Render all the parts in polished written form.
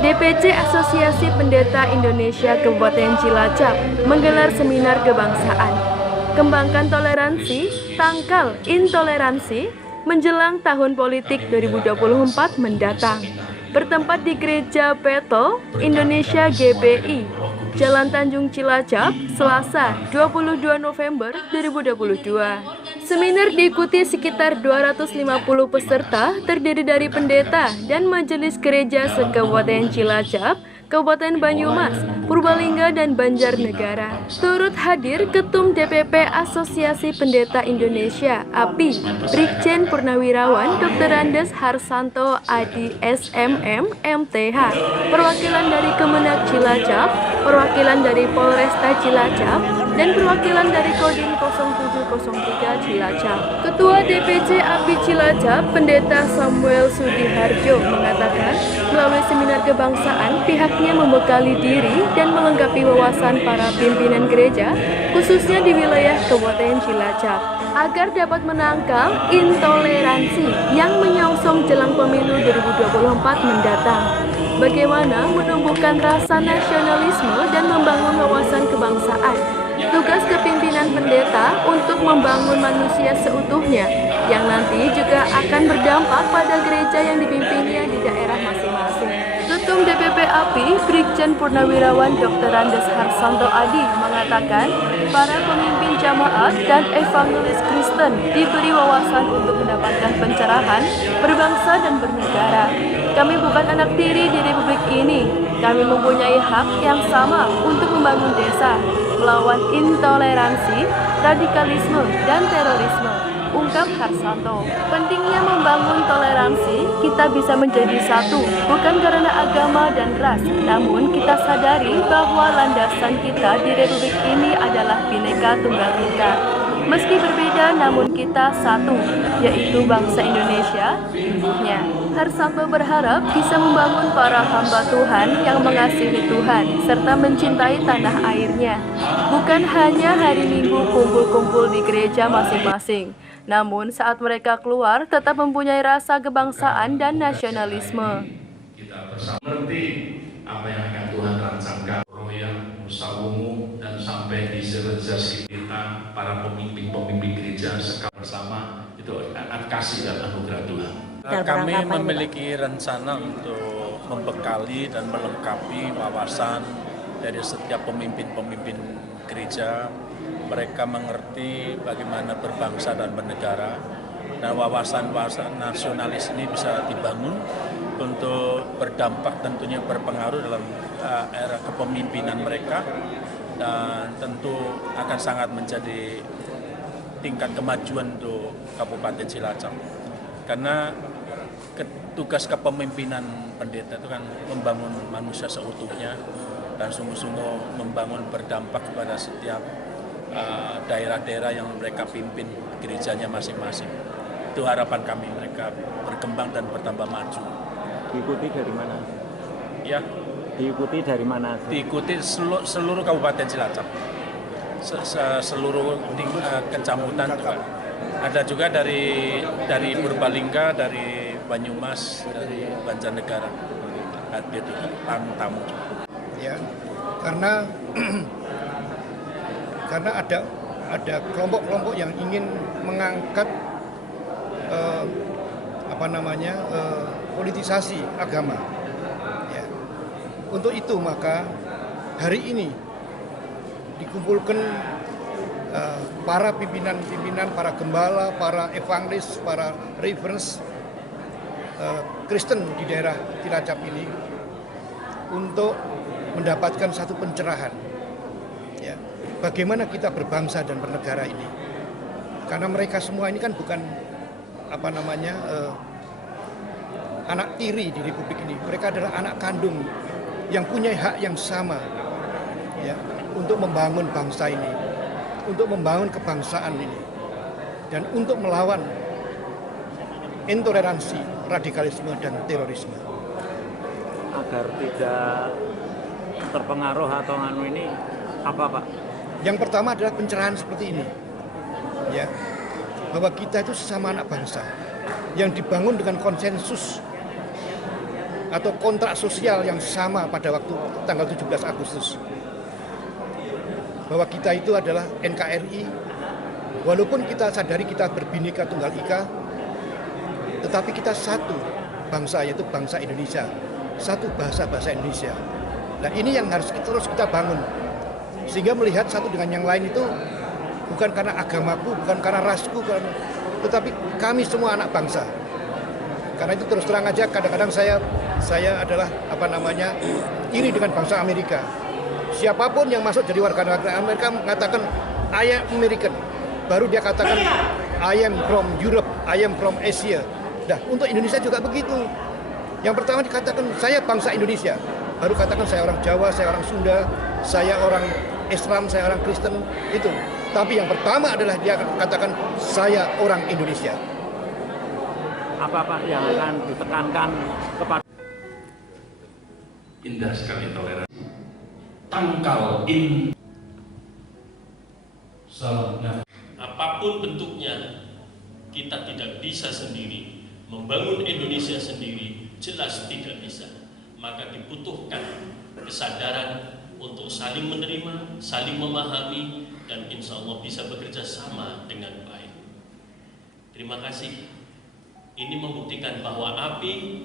DPC Asosiasi Pendeta Indonesia Kabupaten Cilacap menggelar seminar kebangsaan. Kembangkan toleransi, tangkal intoleransi menjelang tahun politik 2024 mendatang. Bertempat di Gereja Peto Indonesia GPI, Jalan Tanjung Cilacap, Selasa 22 November 2022. Seminar diikuti sekitar 250 peserta terdiri dari pendeta dan majelis gereja se-Kabupaten Cilacap, Kabupaten Banyumas, Purbalingga, dan Banjarnegara. Turut hadir Ketum DPP Asosiasi Pendeta Indonesia (API), Brigjen Purnawirawan Dr. Andes Harsanto Adi SMM MTH, perwakilan dari Kemenak Cilacap, perwakilan dari Polresta Cilacap, dan perwakilan dari Kodim 0703 Cilacap. Ketua DPC API Cilacap, Pendeta Samuel Sudiharjo mengatakan, melalui seminar kebangsaan, pihaknya membekali diri dan melengkapi wawasan para pimpinan gereja, khususnya di wilayah Kabupaten Cilacap, agar dapat menangkal intoleransi yang menyongsong jelang pemilu 2024 mendatang. Bagaimana menumbuhkan rasa nasionalisme dan membangun wawasan kebangsaan. Tugas kepimpinan pendeta untuk membangun manusia seutuhnya, yang nanti juga akan berdampak pada gereja yang dipimpinnya di daerah masing-masing. Ketum DPP API, Brigjen Purnawirawan Dr. Andes Harsanto Adi mengatakan, para pemimpin jamaat dan evangelis Kristen diberi wawasan untuk mendapatkan pencerahan, berbangsa dan bernegara. Kami bukan anak tiri di Republik ini. Kami mempunyai hak yang sama untuk membangun desa, melawan intoleransi, radikalisme, dan terorisme, ungkap Harsanto. Pentingnya membangun toleransi, kita bisa menjadi satu, bukan karena agama dan ras, namun kita sadari bahwa landasan kita di Republik ini adalah Bhinneka Tunggal Ika. Meski berbeda, namun kita satu, yaitu bangsa Indonesia, ibunya. Harsanto berharap bisa membangun para hamba Tuhan yang mengasihi Tuhan, serta mencintai tanah airnya. Bukan hanya hari Minggu kumpul-kumpul di gereja masing-masing, namun saat mereka keluar tetap mempunyai rasa kebangsaan dan nasionalisme. Kita bersama mengerti apa yang akan Tuhan rancangkan, royal, musawumu, dan sampai di civilisasi kita, para pemimpin gereja sekali bersama itu kasih dan anugerah Tuhan. Kami memiliki rencana untuk membekali dan melengkapi wawasan dari setiap pemimpin gereja. Mereka mengerti bagaimana berbangsa dan bernegara, dan wawasan nasionalis ini bisa dibangun untuk berdampak, tentunya berpengaruh dalam era kepemimpinan mereka, dan tentu akan sangat menjadi tingkat kemajuan untuk Kabupaten Cilacap. Karena tugas kepemimpinan pendeta itu kan membangun manusia seutuhnya dan sungguh-sungguh membangun berdampak kepada setiap daerah-daerah yang mereka pimpin gerejanya masing-masing. Itu harapan kami, mereka berkembang dan bertambah maju. Diikuti dari mana? Ya, Diikuti dari mana? diikuti seluruh Kabupaten Cilacap, seluruh kecamatan juga. Ada juga dari Purbalingga, dari Banyumas, dari Banjarnegara. Hadir juga tamu-tamu. Ya, karena ada kelompok-kelompok yang ingin mengangkat politisasi agama. Ya. Untuk itu maka hari ini dikumpulkan para pimpinan, para gembala, para evangelis, para reverends Kristen di daerah Cilacap ini untuk mendapatkan satu pencerahan. Ya, bagaimana kita berbangsa dan bernegara ini? Karena mereka semua ini kan bukan anak tiri di Republik ini. Mereka adalah anak kandung yang punya hak yang sama, ya, untuk membangun bangsa ini, untuk membangun kebangsaan ini, dan untuk melawan intoleransi, radikalisme, dan terorisme. Agar tidak terpengaruh atau ini apa, Pak? Yang pertama adalah pencerahan seperti ini, ya, bahwa kita itu sesama anak bangsa yang dibangun dengan konsensus atau kontrak sosial yang sama pada waktu tanggal 17 Agustus. Bahwa kita itu adalah NKRI, walaupun kita sadari kita berbhinneka tunggal ika, tetapi kita satu bangsa, yaitu bangsa Indonesia, satu bahasa Indonesia. Nah ini yang harus terus kita bangun, sehingga melihat satu dengan yang lain itu bukan karena agamaku, bukan karena rasku, tetapi kami semua anak bangsa. Karena itu terus terang aja kadang-kadang saya adalah iri dengan bangsa Amerika. Siapapun yang masuk jadi warga negara Amerika mengatakan I am American, baru dia katakan I am from Europe, I am from Asia. Nah untuk Indonesia juga begitu. Yang pertama dikatakan saya bangsa Indonesia, baru katakan saya orang Jawa, saya orang Sunda, saya orang Islam, saya orang Kristen, itu. Tapi yang pertama adalah dia katakan saya orang Indonesia. Apa Pak yang akan ditekankan kepada Indah sekali toleransi. Tangkal salamnya. Apapun bentuknya, kita tidak bisa sendiri. Membangun Indonesia sendiri jelas tidak bisa. Maka dibutuhkan kesadaran untuk saling menerima, saling memahami, dan insya Allah bisa bekerja sama dengan baik. Terima kasih. Ini membuktikan bahwa api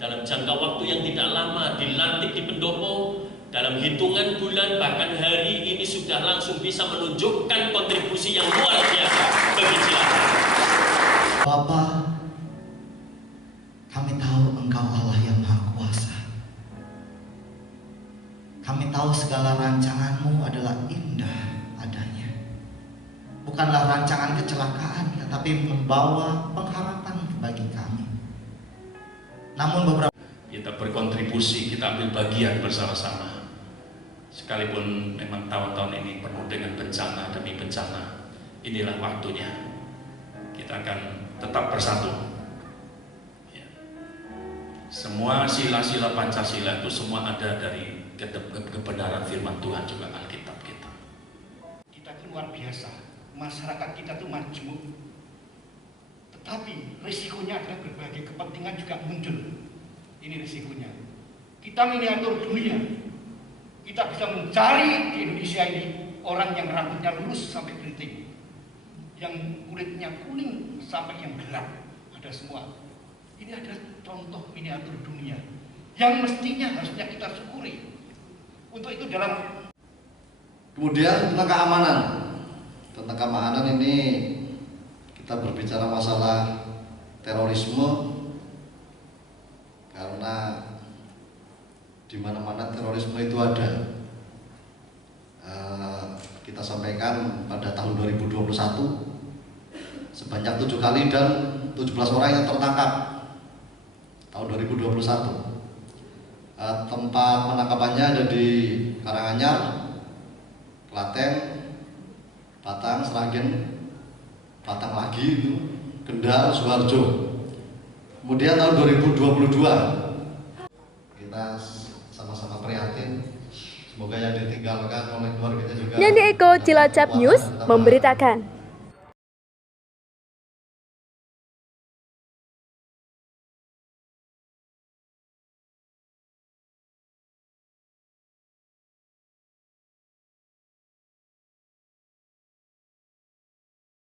dalam jangka waktu yang tidak lama dilantik di pendopo, dalam hitungan bulan bahkan hari ini sudah langsung bisa menunjukkan kontribusi yang luar biasa bagi Cilacap. Bapak, kami tahu Engkau Allah yang Maha Kuasa. Kami tahu segala rancangan-Mu adalah indah adanya. Bukanlah rancangan kecelakaan, tetapi membawa pengharapan bagi kami. Namun beberapa Kita berkontribusi, kita ambil bagian bersama-sama. Sekalipun memang tahun-tahun ini penuh dengan bencana demi bencana, inilah waktunya. Kita akan tetap bersatu. Ya. Semua sila-sila Pancasila itu semua ada dari kebenaran firman Tuhan juga Alkitab kita. Kita itu luar biasa, masyarakat kita itu majemuk. Tetapi risikonya adalah berbagai kepentingan juga muncul. Ini risikonya. Kita miniatur dunia. Kita bisa mencari di Indonesia ini orang yang rambutnya lurus sampai keriting, yang kulitnya kuning sampai yang gelap, ada semua. Ini adalah contoh miniatur dunia yang mestinya harusnya kita syukuri. Untuk itu dalam kemudian tentang keamanan. Tentang keamanan ini kita berbicara masalah terorisme, karena di mana-mana terorisme itu ada. Kita sampaikan pada tahun 2021 sebanyak 7 kali dan 17 orang yang tertangkap tahun 2021. Tempat penangkapannya ada di Karanganyar, Klaten, Batang, Sragen, Batang lagi itu, Kendal, Suharjo. Kemudian tahun 2022 kita sama-sama prihatin, semoga yang ditinggalkan oleh keluarganya juga. Nandi Eko, Cilacap News memberitakan.